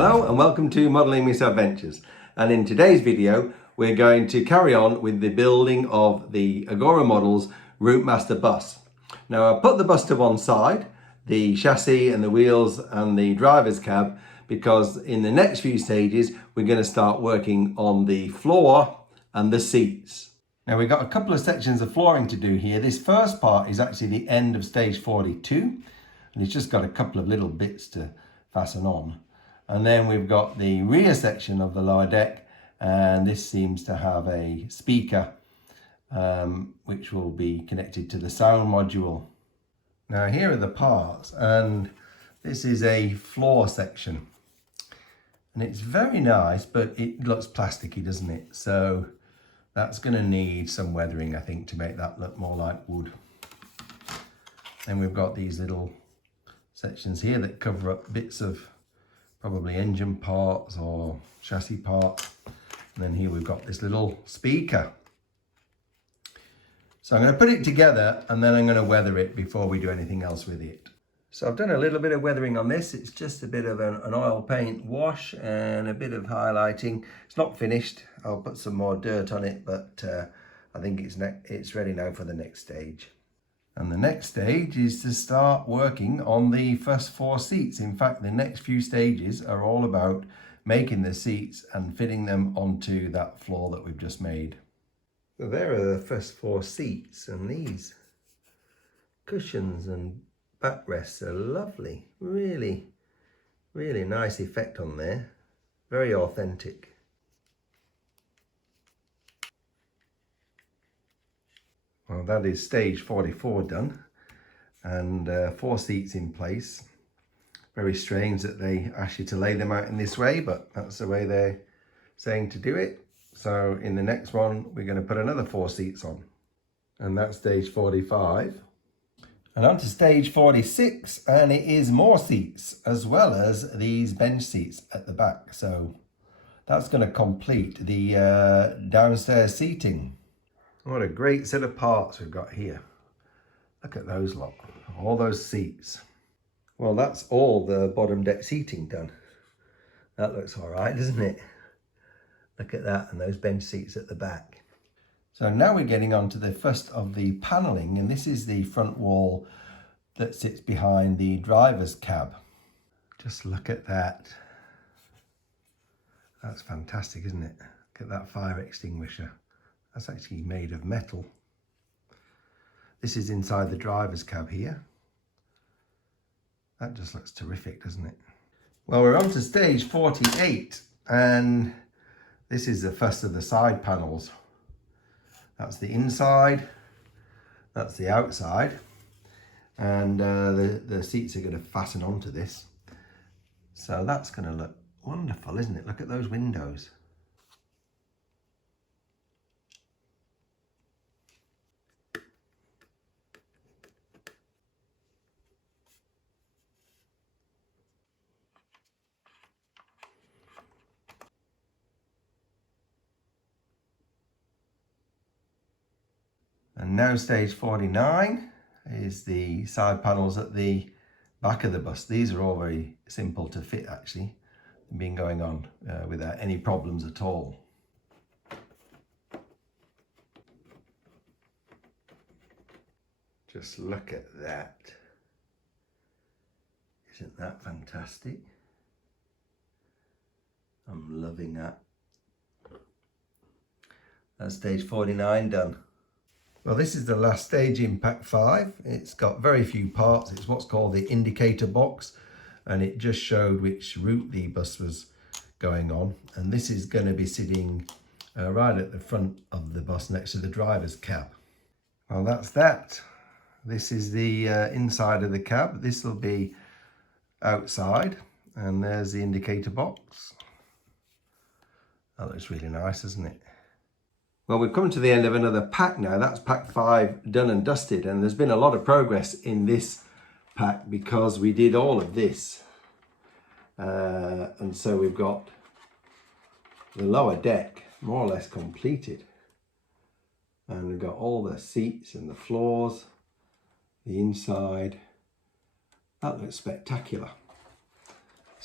Hello and welcome to Modelling Misadventures, and in today's video we're going to carry on with the building of the Agora Models Routemaster bus. Now I put the bus to one side, the chassis and the wheels and the driver's cab, because in the next few stages we're going to start working on the floor and the seats. Now we've got a couple of sections of flooring to do here. This first part is actually the end of stage 42 and it's just got a couple of little bits to fasten on. And then we've got the rear section of the lower deck, and this seems to have a speaker which will be connected to the sound module. Now here are the parts, and this is a floor section. And it's very nice, but it looks plasticky, doesn't it? So that's going to need some weathering, I think, to make that look more like wood. Then we've got these little sections here that cover up bits of probably engine parts or chassis parts. And then here we've got this little speaker. So I'm going to put it together and then I'm going to weather it before we do anything else with it. So I've done a little bit of weathering on this. It's just a bit of an oil paint wash and a bit of highlighting. It's not finished. I'll put some more dirt on it, but I think it's ready now for the next stage. And the next stage is to start working on the first 4 seats. In fact, the next few stages are all about making the seats and fitting them onto that floor that we've just made. So there are the first 4 seats, and these cushions and backrests are lovely. Really, really nice effect on there. Very authentic. Well, that is stage 44 done, and 4 seats in place. Very strange that they ask you to lay them out in this way, but that's the way they're saying to do it. So in the next one, we're going to put another 4 seats on, and that's stage 45. And on to stage 46, and it is more seats as well as these bench seats at the back. So that's going to complete the downstairs seating. What a great set of parts we've got here. Look at those lot, all those seats. Well, that's all the bottom deck seating done. That looks all right, doesn't it? Look at that, and those bench seats at the back. So now we're getting on to the first of the panelling, and this is the front wall that sits behind the driver's cab. Just look at that. That's fantastic, isn't it? Look at that fire extinguisher. That's actually made of metal. This is inside the driver's cab here. That just looks terrific, doesn't it? Well, we're on to stage 48, and this is the first of the side panels. That's the inside, that's the outside, and the seats are going to fasten onto this. So that's going to look wonderful, isn't it? Look at those windows. And now stage 49 is the side panels at the back of the bus. These are all very simple to fit, actually. They've been going on without any problems at all. Just look at that. Isn't that fantastic? I'm loving that. That's stage 49 done. Well, this is the last stage in pack 5. It's got very few parts. It's what's called the indicator box, and it just showed which route the bus was going on. And this is going to be sitting right at the front of the bus next to the driver's cab. Well, that's that. This is the inside of the cab. This will be outside, and there's the indicator box. That looks really nice, doesn't it? Well, we've come to the end of another pack now. That's pack 5 done and dusted, and there's been a lot of progress in this pack because we did all of this. And so we've got the lower deck more or less completed. And we've got all the seats and the floors, the inside. That looks spectacular.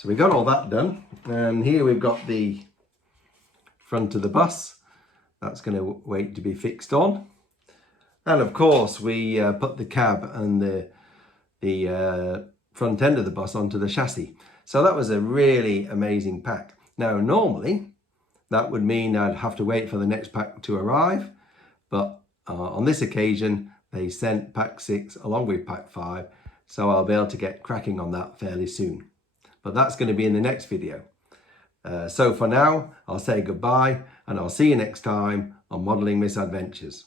So we got all that done, and here we've got the front of the bus. That's going to wait to be fixed on. And of course we put the cab and the front end of the bus onto the chassis. So that was a really amazing pack. Now normally that would mean I'd have to wait for the next pack to arrive, but on this occasion they sent pack 6 along with pack 5, so I'll be able to get cracking on that fairly soon. But that's going to be in the next video. So for now, I'll say goodbye, and I'll see you next time on Modelling Misadventures.